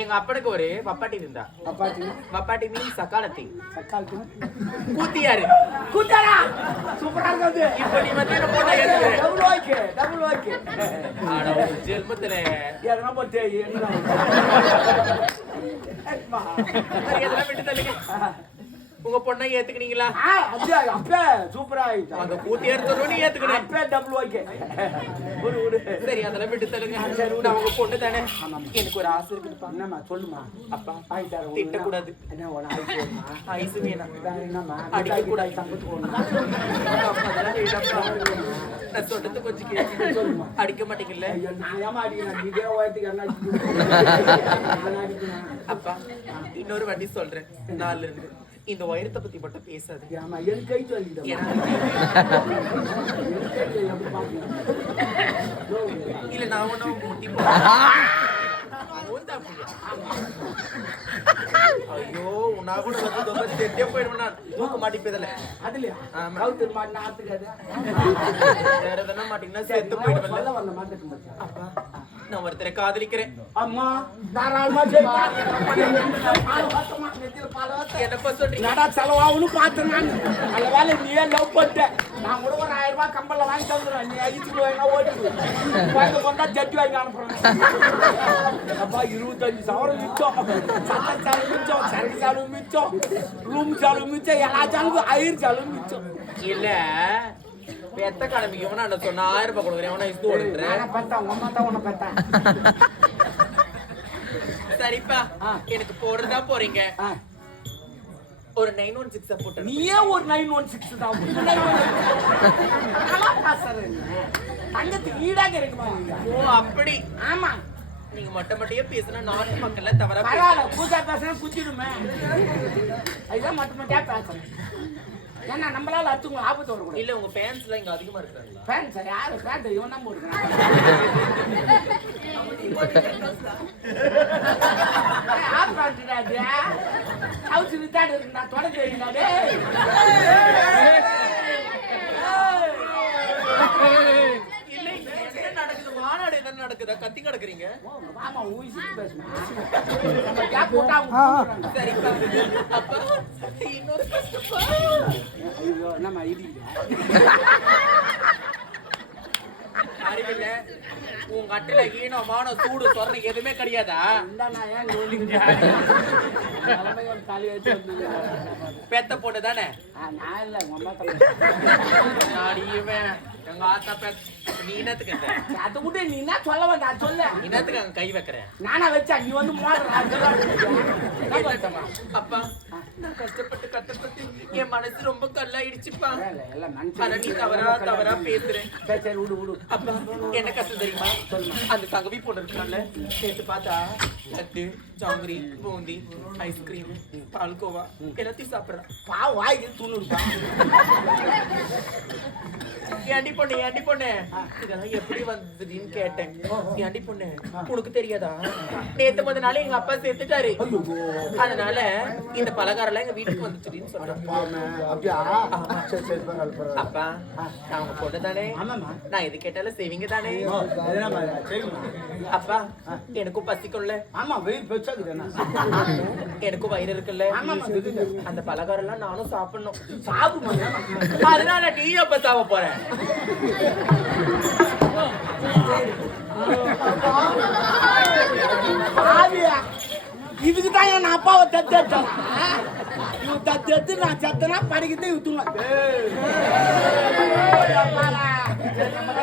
எங்க அப்பனுக்கு ஒரு பப்பாட்டி இருந்தா. பப்பாட்டி மீன் சக்காலத்தி. கூத்தியாரு. கூத்தாரா சூப்பரா இருக்குது. இப்ப நீ வந்து போட்டா ஏத்துற. Double okay. ஆனா ஜெல்மத்துல எதனா போட்டே என்ன. எதனா விட்டு தள்ளுங்க. உங்க பொண்ணை ஏத்துக்கினீங்களா? அப்பே சூப்பரா ஆயிட்டு. அந்த கூத்தியாரு சொன்னோனே ஏத்துக்கணும். அப்பே டபுள் ஓகே. ஒரு சரி அதெல்லாம் விட்டு தள்ளுங்க. நான் உங்க பொண்ணு தானே. எனக்கு ஒரு ஆசை இருக்குப்பா. என்னம்மா சொல்லுமா. அப்பா ஆயிட்டாரு. திட்டக்கூடாது. என்ன உன ஆயிட்டு போடுமா. ஐஸ் வேணாம். என்னம்மா அடிக்க கூடாது. சம்பத்து போடணும். நான் சொல்றது கொஞ்சம் கேட்டு சொல்லுமா. அடிக்க மாட்டீங்கல்ல. நான் ஏமா அடிக்கிறேன். இதே வயதுக்கு என்ன அப்பா இன்னொரு வண்டி சொல்றேன். நாலுல இருந்து இந்த உயரத்தை பத்தி மட்டும் பேசாது. ஆமா என் கை சொல்லிட்டேன். இல்ல நான் ஒன்னும் முட்டி ஐயோ உன்னா கூட வந்து தெட்டே போயிடுவேன். நான் தூக்க மாட்டிப்பதில்ல. அதுலயா கவுத்தர் மாட்டு ஆத்துக்காது. வேற எதனா மாட்டீங்கன்னா செத்து போயிடுவேன். வந்த மாட்டுக்கு அப்பா நான் ஒருத்தரை காதலிக்கிறேன். அம்மா தாராளமா என்னப்பா சொல்றீங்க? நடா செலவாகுன்னு பார்த்தேன் நான். நல்ல வேலை நீயே லவ் பண்ணிட்ட. நான் கூட ஒரு 1000 ரூபாய் கம்பல்ல வாங்கி தந்துடுறேன். நீ அழிச்சுட்டு வாங்க ஓட்டு வாங்கி கொண்டா ஜட்டி வாங்கி அனுப்புறேன். அப்பா 25 சவரம் மிச்சம். சட்ட செலவு மிச்சம், சரக்கு செலவு மிச்சம், ரூம் செலவு மிச்சம், எல்லா செலவு ஆயிரம் செலவு மிச்சம். இல்ல பெத்த கிளம்பிக்கு எவனா சொன்ன 1000 ரூபாய் கொடுக்குறேன். எவனா இது ஓடுறேன். உங்க அம்மா தான் உன்னை பெத்தா. சரிப்பா எனக்கு போடுறதா போறீங்க. ஒரு 916 போட்டு. நீயே ஒரு 916 தான். தங்கத்துக்கு ஈடாக இருக்குமா? ஓ அப்படி. ஆமா நீங்க மொட்டையே பேசினா நாட்டு மக்கள்ல தவறா பரவாயில்ல. பூஜா பேசுனா குச்சிடுமே. அதுதான் மொட்டையா பேசுறேன். ஏன்னா நம்மளால அடுத்தவங்க ஆபத்து வரக்கூடாது. இல்ல உங்க ஃபேன்ஸ் எல்லாம் இங்க அதிகமா இருக்காங்களா? ஃபேன்ஸ் யாரு? ஃபேன் இவன் தான் போடுறான். ஆப் பண்ணிட்டாது. ஹவுஸ் வித்தாடு இருந்தா தொட தெரியுங்களா? இல்ல என்ன நடக்குது? மாநாடு என்ன நடக்குதா? கத்தி கிடக்குறீங்க. ஆமா ஊசி பேசுமா. நம்ம கேப் போட்டா அவங்க சரிப்பா. அப்பா இன்னொரு கஷ்டப்பா. ஐயோ நம்ம இடிங்க. அறிவில்ல உங்க அட்டில ஈனமான சூடு சொரணை எதுவுமே கிடையாதா? பெத்த போட்டு தானே? நான் இல்ல எங்க ஆத்தா நீ என்னத்துக்கு அதை விட்டு நீ என்ன சொல்ல வேண்டாம் சொல்லு. என்னத்துக்கு அங்க கை வைக்கிறேன்? நானா வச்சா நீ வந்து அப்பா நான் கஷ்டப்பட்டு என் மனசு ரொம்ப கல்லாயிடுச்சுப்பா. நீ தவறா பேசுறேன். அப்பா என்ன கஷ்டம் தெரியுமா? அந்த தங்கவி பொண்ணு இருக்கான்ல சேர்த்து பார்த்தா லட்டு, ஜாங்கிரி, பூந்தி, ஐஸ்கிரீம், பால்கோவா எல்லாத்தையும் சாப்பிடுறான். வாய்க்கு தூணுப்பா. ஏண்டி பொண்ணு இதெல்லாம் எப்படி வந்ததுன்னு கேட்டேன். ஏண்டி பொண்ணு உனக்கு தெரியாதா? நேத்து முத நாள் எங்க அப்பா சேர்த்துட்டாரு. அதனால இந்த பலகாரம் எல்லாம் எங்க வீட்டுக்கு வந்துச்சுன்னு சொல்றேன். அப்பா நான் உங்க பொண்ணு தானே. நான் எது கேட்டாலும் செய்வீங்க தானே? அப்பா எனக்கும் பசிக்கும்ல. எனக்கும் வயிறு இருக்குல்ல. அந்த பலகாரம் எல்லாம் நானும் சாப்பிடணும். அதனால நீ எப்ப சாப்பிட போறேன்? இதுக்குதான் என் அப்பாவை தத்து இவன் தத்து நான் சத்தனா படிக்கிட்டு இவத்துங்க.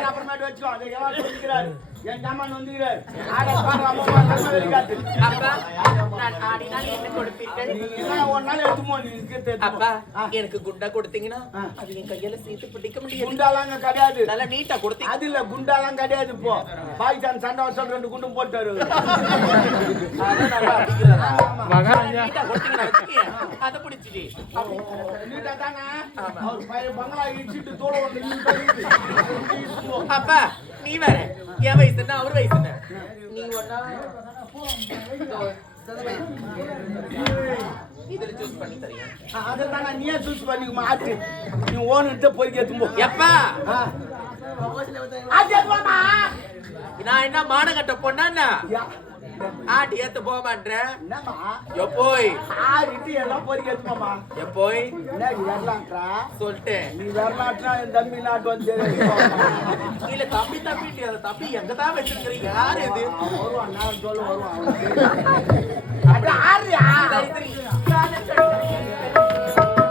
அப்புறமேட்டு வச்சுக்கோ. அதை எவ்வளவு சொல்லிக்கிறாரு என் ஜாமான் வந்துக்கிறாரு. எனக்கு குண்டா கொடுத்தீங்கன்னா அது என் கையில சேர்த்து பிடிக்க முடியாது. குண்டாலாம் கிடையாது. நல்லா நீட்டா கொடுத்தீங்க. அது இல்ல குண்டாலாம் கிடையாது. இப்போ பாய்ச்சான் சண்டை வச்சு 2 குண்டும் போட்டாரு. அதை பிடிச்சிட்டு நீட்டா தானே பங்களா இடிச்சுட்டு தோட அப்பா நீ வேற என் வயசு என்ன அவர் வயசு என்ன? நீ ஒன்னா இதுல சூஸ் பண்ணி தரியா? அதனால நீயே சூஸ் பண்ணிக்க மாட்டு. நீ ஓன் எடுத்து போய் கேத்தும்போ. எப்பா அது எப்பமா நான் என்ன மானகட்ட பொண்ணா யா. ஆட்டி ஏத்து போக மாட்டேன் என்னம்மா எப்போய் ஆடிட்டு எல்லாம் பொறிக்கேத்துமாமா எப்போய் என்ன நீ வரலான்றா சொல்லிட்டேன் நீ வரலாற்றா என் தம்பி நாட்டு வந்து இல்ல தம்பி தம்பி அந்த தம்பி எங்கதான் வச்சிருக்கிறீங்க யாரு இது வருவான் நான் சொல்ல வருவான் அது ஆறியா சரி, சரி.